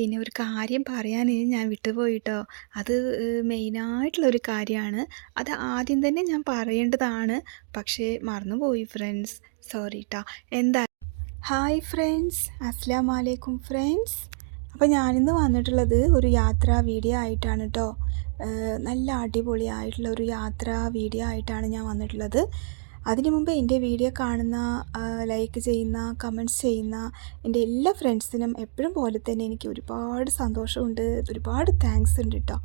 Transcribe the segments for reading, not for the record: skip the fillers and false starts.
പിന്നെ ഒരു കാര്യം പറയാൻ ഞാൻ വിട്ടുപോയിട്ടോ. അത് മെയിനായിട്ടുള്ളൊരു കാര്യമാണ്. അത് ആദ്യം തന്നെ ഞാൻ പറയേണ്ടതാണ്. പക്ഷേ മറന്നുപോയി ഫ്രണ്ട്സ്. സോറി ട്ടാ. എന്താ ഹായ് ഫ്രണ്ട്സ്, അസ്സലാമു അലൈക്കും ഫ്രണ്ട്സ്. അപ്പോൾ ഞാനിന്ന് വന്നിട്ടുള്ളത് ഒരു യാത്രാ വീഡിയോ ആയിട്ടാണ് കേട്ടോ. നല്ല അടിപൊളിയായിട്ടുള്ള ഒരു യാത്രാ വീഡിയോ ആയിട്ടാണ് ഞാൻ വന്നിട്ടുള്ളത്. അതിനു മുമ്പ് എൻ്റെ വീഡിയോ കാണുന്ന, ലൈക്ക് ചെയ്യുന്ന, കമൻറ്റ്സ് ചെയ്യുന്ന എൻ്റെ എല്ലാ ഫ്രണ്ട്സിനും എപ്പോഴും പോലെ തന്നെ എനിക്ക് ഒരുപാട് സന്തോഷമുണ്ട്, ഒരുപാട് താങ്ക്സ് ഉണ്ട് കേട്ടോ.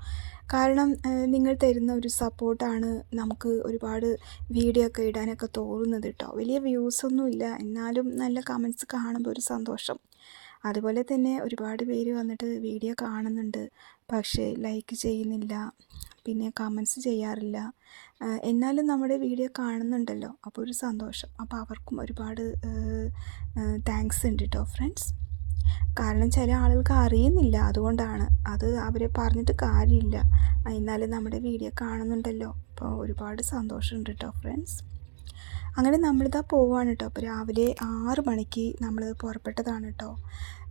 കാരണം നിങ്ങൾ തരുന്ന ഒരു സപ്പോർട്ടാണ് നമുക്ക് ഒരുപാട് വീഡിയോ ഒക്കെ ഇടാനൊക്കെ തോന്നുന്നത് കേട്ടോ. വലിയ വ്യൂസൊന്നുമില്ല, എന്നാലും നല്ല കമൻറ്റ്സ് കാണുമ്പോൾ ഒരു സന്തോഷം. അതുപോലെ തന്നെ ഒരുപാട് പേര് വന്നിട്ട് വീഡിയോ കാണുന്നുണ്ട്, പക്ഷേ ലൈക്ക് ചെയ്യുന്നില്ല, പിന്നെ കമൻറ്റ്സ് ചെയ്യാറില്ല. എന്നാലും നമ്മുടെ വീഡിയോ കാണുന്നുണ്ടല്ലോ, അപ്പോൾ ഒരു സന്തോഷം. അപ്പോൾ അവർക്കും ഒരുപാട് താങ്ക്സ് ഉണ്ട് കേട്ടോ ഫ്രണ്ട്സ്. കാരണം ചില ആളുകൾക്ക് അറിയുന്നില്ല, അതുകൊണ്ടാണ്. അത് അവരെ പറഞ്ഞിട്ട് കാര്യമില്ല. എന്നാലും നമ്മുടെ വീഡിയോ കാണുന്നുണ്ടല്ലോ, അപ്പോൾ ഒരുപാട് സന്തോഷമുണ്ട് കേട്ടോ ഫ്രണ്ട്സ്. അങ്ങനെ നമ്മളിതാ പോവാണ് കേട്ടോ. അപ്പോൾ രാവിലെ 6 മണിക്ക് നമ്മൾ പുറപ്പെട്ടതാണ് കേട്ടോ.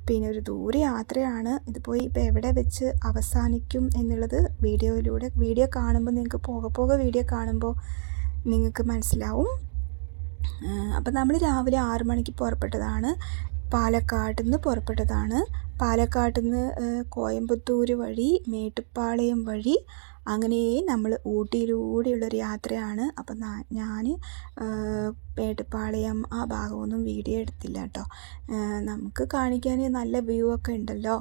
പിന്നെ ഒരു ദൂര യാത്രയാണ്. ഇത് പോയി ഇപ്പോൾ എവിടെ വെച്ച് അവസാനിക്കും എന്നുള്ളത് വീഡിയോ കാണുമ്പോൾ നിങ്ങൾക്ക് പോകെ വീഡിയോ കാണുമ്പോൾ നിങ്ങൾക്ക് മനസ്സിലാവും. അപ്പോൾ നമ്മൾ രാവിലെ 6 മണിക്ക് പുറപ്പെട്ടതാണ്. പാലക്കാട് നിന്ന് പുറപ്പെട്ടതാണ്. പാലക്കാട് നിന്ന് കോയമ്പത്തൂർ വഴി മേട്ടുപ്പാളയം വഴി അങ്ങനെ നമ്മൾ ഊട്ടിയിലൂടെയുള്ളൊരു യാത്രയാണ്. അപ്പം ഞാൻ മേട്ടുപ്പാളയം ആ ഭാഗമൊന്നും വീഡിയോ എടുത്തില്ല കേട്ടോ. നമുക്ക് കാണിക്കാൻ നല്ല വ്യൂ ഒക്കെ ഉണ്ടല്ലോ.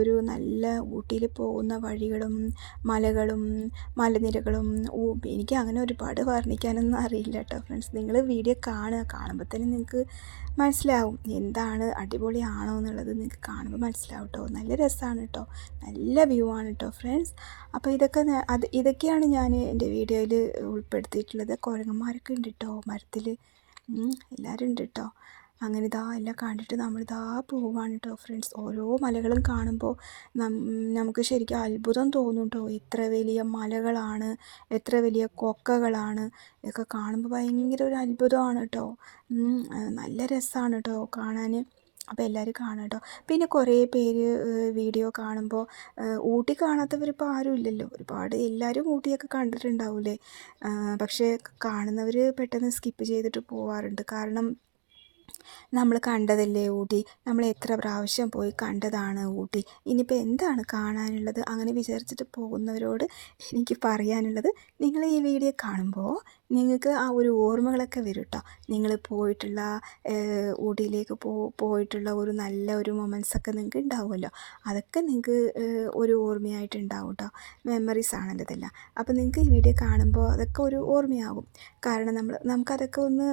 ഒരു നല്ല ഊട്ടിയിൽ പോകുന്ന വഴികളും മലകളും മലനിരകളും. എനിക്ക് അങ്ങനെ ഒരുപാട് വർണ്ണിക്കാനൊന്നും അറിയില്ല കേട്ടോ ഫ്രണ്ട്സ്. നിങ്ങൾ വീഡിയോ കാണുമ്പോൾ തന്നെ നിങ്ങൾക്ക് മനസ്സിലാവും എന്താണ്, അടിപൊളിയാണോ എന്നുള്ളത് നിങ്ങൾക്ക് കാണുമ്പോൾ മനസ്സിലാവും കേട്ടോ. നല്ല രസമാണ് കേട്ടോ, നല്ല വ്യൂ ആണ് കേട്ടോ ഫ്രണ്ട്സ്. അപ്പോൾ ഇതൊക്കെയാണ് ഞാൻ എൻ്റെ വീഡിയോയിൽ ഉൾപ്പെടുത്തിയിട്ടുള്ളത്. കുരങ്ങന്മാരൊക്കെ ഉണ്ട് കേട്ടോ, മരത്തിൽ എല്ലാവരും ഉണ്ട് കേട്ടോ. അങ്ങനെ എല്ലാം കണ്ടിട്ട് നമ്മളിതാ പോവാണ് കേട്ടോ ഫ്രണ്ട്സ്. ഓരോ മലകളും കാണുമ്പോൾ നമുക്ക് ശരിക്കും അത്ഭുതം തോന്നും കേട്ടോ. എത്ര വലിയ മലകളാണ്, എത്ര വലിയ കൊക്കകളാണ്, ഇതൊക്കെ കാണുമ്പോൾ ഭയങ്കര ഒരു അത്ഭുതമാണ് കേട്ടോ. നല്ല രസമാണ് കേട്ടോ കാണാൻ. അപ്പോൾ എല്ലാവരും കാണാം കേട്ടോ. പിന്നെ കുറേ പേര് വീഡിയോ കാണുമ്പോൾ ഊട്ടി കാണാത്തവരിപ്പോൾ ആരും ഇല്ലല്ലോ. എല്ലാവരും ഊട്ടിയൊക്കെ കണ്ടിട്ടുണ്ടാവില്ലേ. പക്ഷേ കാണുന്നവർ പെട്ടെന്ന് സ്കിപ്പ് ചെയ്തിട്ട് പോവാറുണ്ട്. കാരണം നമ്മൾ കണ്ടതല്ലേ ഊട്ടി, നമ്മൾ എത്ര പ്രാവശ്യം പോയി കണ്ടതാണ് ഊട്ടി, ഇനിയിപ്പോൾ എന്താണ് കാണാനുള്ളത്, അങ്ങനെ വിചാരിച്ചിട്ട് പോകുന്നവരോട് എനിക്ക് പറയാനുള്ളത്, നിങ്ങൾ ഈ വീഡിയോ കാണുമ്പോൾ നിങ്ങൾക്ക് ആ ഒരു ഓർമ്മകളൊക്കെ വരും കേട്ടോ. നിങ്ങൾ പോയിട്ടുള്ള ഊട്ടിയിലേക്ക് പോയിട്ടുള്ള ഒരു നല്ല ഒരു മൊമെൻറ്റ്സൊക്കെ നിങ്ങൾക്ക് ഉണ്ടാവുമല്ലോ. അതൊക്കെ നിങ്ങൾക്ക് ഒരു ഓർമ്മയായിട്ട് ഉണ്ടാവും കേട്ടോ. മെമ്മറീസ് ആണല്ലോ ഇതെല്ലാം. അപ്പോൾ നിങ്ങൾക്ക് ഈ വീഡിയോ കാണുമ്പോൾ അതൊക്കെ ഒരു ഓർമ്മയാകും. കാരണം നമുക്കതൊക്കെ ഒന്ന്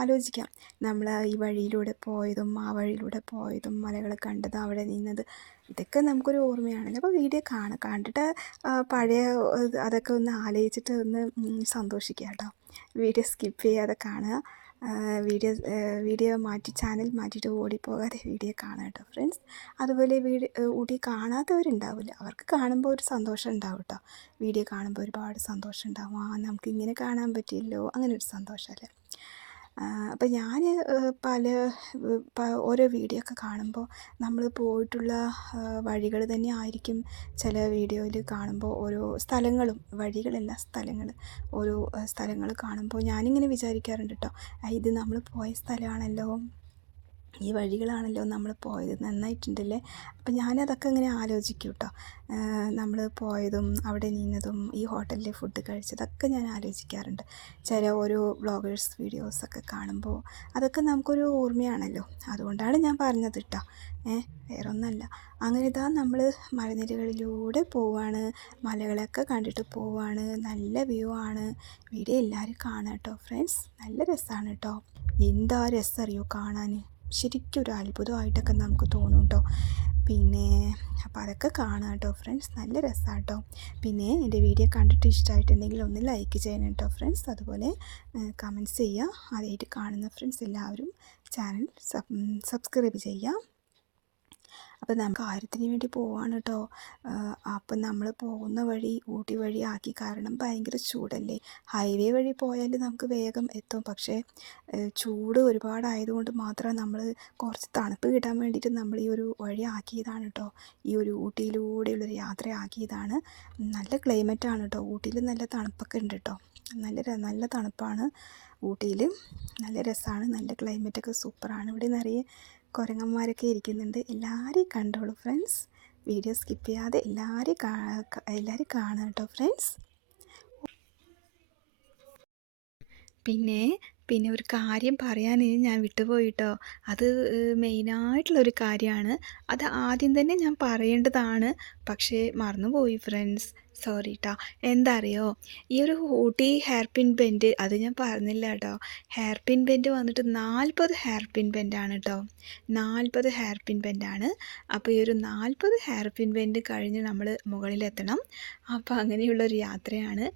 ആലോചിക്കാം. നമ്മൾ ഈ വഴിയിലൂടെ പോയതും ആ വഴിയിലൂടെ പോയതും മലകൾ കണ്ടത്, അവിടെ നിന്നത്, ഇതൊക്കെ നമുക്കൊരു ഓർമ്മയാണല്ലോ. അപ്പോൾ വീഡിയോ കണ്ടിട്ട് പഴയ അതൊക്കെ ഒന്ന് ആലോചിച്ചിട്ട് ഒന്ന് സന്തോഷിക്കുക കേട്ടോ. വീഡിയോ സ്കിപ്പ് ചെയ്യാതെ കാണുക. വീഡിയോ ചാനൽ മാറ്റിയിട്ട് ഓടിപ്പോകാതെ വീഡിയോ കാണുക കേട്ടോ ഫ്രണ്ട്സ്. അതുപോലെ ഊട്ടി കാണാത്തവരുണ്ടാവില്ല, അവർക്ക് കാണുമ്പോൾ ഒരു സന്തോഷം ഉണ്ടാവും കേട്ടോ. വീഡിയോ കാണുമ്പോൾ ഒരുപാട് സന്തോഷം ഉണ്ടാവും. നമുക്കിങ്ങനെ കാണാൻ പറ്റിയല്ലോ, അങ്ങനെ ഒരു സന്തോഷമല്ലേ. അപ്പോൾ ഞാൻ ഓരോ വീഡിയോ ഒക്കെ കാണുമ്പോൾ നമ്മൾ പോയിട്ടുള്ള വഴികൾ തന്നെ ആയിരിക്കും ചില വീഡിയോയിൽ കാണുമ്പോൾ ഓരോ സ്ഥലങ്ങളും, വഴികളല്ല സ്ഥലങ്ങൾ, ഓരോ സ്ഥലങ്ങൾ കാണുമ്പോൾ ഞാനിങ്ങനെ വിചാരിക്കാറുണ്ട് കേട്ടോ, ഇത് നമ്മൾ പോയ സ്ഥലമാണല്ലോ, ഈ വഴികളാണല്ലോ നമ്മൾ പോയത്, നന്നായിട്ടുണ്ടല്ലേ. അപ്പം ഞാനതൊക്കെ ഇങ്ങനെ ആലോചിക്കും കേട്ടോ. നമ്മൾ പോയതും അവിടെ നിന്നതും ഈ ഹോട്ടലിലെ ഫുഡ് കഴിച്ചതൊക്കെ ഞാൻ ആലോചിക്കാറുണ്ട്. ചില ഓരോ വ്ളോഗേഴ്സ് വീഡിയോസൊക്കെ കാണുമ്പോൾ അതൊക്കെ നമുക്കൊരു ഓർമ്മയാണല്ലോ. അതുകൊണ്ടാണ് ഞാൻ പറഞ്ഞത് കേട്ടോ. വേറൊന്നല്ല. അങ്ങനെ നമ്മൾ മലനിരകളിലൂടെ പോവാണ്, മലകളൊക്കെ കണ്ടിട്ട് പോവാണ്. നല്ല വ്യൂ ആണ്. വീഡിയോ എല്ലാവരും കാണാം കേട്ടോ ഫ്രണ്ട്സ്. നല്ല രസമാണ് കേട്ടോ. എന്താ രസം അറിയോ കാണാൻ, ശരിക്കും ഒരു അത്ഭുതമായിട്ടൊക്കെ നമുക്ക് തോന്നും കേട്ടോ. പിന്നെ അപ്പോൾ അതൊക്കെ കാണാം കേട്ടോ ഫ്രണ്ട്സ്. നല്ല രസമാണ് കേട്ടോ. പിന്നെ എൻ്റെ വീഡിയോ കണ്ടിട്ട് ഇഷ്ടമായിട്ടുണ്ടെങ്കിൽ ഒന്ന് ലൈക്ക് ചെയ്യണം കേട്ടോ ഫ്രണ്ട്സ്. അതുപോലെ കമൻറ്റ്സ് ചെയ്യുക. ആദ്യമായിട്ട് കാണുന്ന ഫ്രണ്ട്സ് എല്ലാവരും ചാനൽ സബ്സ്ക്രൈബ് ചെയ്യുക. അപ്പോൾ നമുക്ക് കാര്യത്തിന് വേണ്ടി പോവാണ് കേട്ടോ. അപ്പം നമ്മൾ പോകുന്ന വഴി ഊട്ടി വഴി ആക്കി, കാരണം ഭയങ്കര ചൂടല്ലേ. ഹൈവേ വഴി പോയാൽ നമുക്ക് വേഗം എത്തും, പക്ഷേ ചൂട് ഒരുപാടായതുകൊണ്ട് മാത്രം നമ്മൾ കുറച്ച് തണുപ്പ് കിട്ടാൻ വേണ്ടിയിട്ട് നമ്മൾ ഈ ഒരു വഴി ആക്കിയതാണ് കേട്ടോ. ഈ ഒരു ഊട്ടിയിലൂടെയുള്ളൊരു യാത്ര ആക്കിയതാണ്. നല്ല ക്ലൈമറ്റാണ് കേട്ടോ. ഊട്ടിയിൽ നല്ല തണുപ്പൊക്കെ ഉണ്ട് കേട്ടോ. നല്ല തണുപ്പാണ് ഊട്ടിയിൽ. നല്ല രസമാണ്, നല്ല ക്ലൈമറ്റൊക്കെ സൂപ്പറാണ്. ഇവിടെ നിറയെ കുരങ്ങന്മാരൊക്കെ ഇരിക്കുന്നുണ്ട്. എല്ലാവരെയും കണ്ടോളൂ ഫ്രണ്ട്സ്. വീഡിയോ സ്കിപ്പ് ചെയ്യാതെ എല്ലാവരും കാണുക കേട്ടോ ഫ്രണ്ട്സ്. പിന്നെ ഒരു കാര്യം പറയാൻ ഞാൻ വിട്ടുപോയിട്ടോ. അത് മെയിനായിട്ടുള്ളൊരു കാര്യമാണ്. അത് ആദ്യം തന്നെ ഞാൻ പറയേണ്ടതാണ്, പക്ഷേ മറന്നുപോയി ഫ്രണ്ട്സ്. സോറി കേട്ടോ. എന്താ അറിയോ, ഈ ഒരു ഊട്ടി ഹെയർ പിൻ ബെൻഡ് അത് ഞാൻ പറഞ്ഞില്ല കേട്ടോ. ഹെയർ പിൻ ബെൻഡ് വന്നിട്ട് 40 ഹെയർ പിൻ ബെൻഡാണ് കേട്ടോ. 40 ഹെയർ പിൻ ബെൻഡാണ്. അപ്പോൾ ഈ ഒരു 40 ഹെയർ പിൻ ബെൻഡ് കഴിഞ്ഞ് നമ്മൾ മുകളിലെത്തണം. അപ്പോൾ അങ്ങനെയുള്ളൊരു യാത്രയാണ്.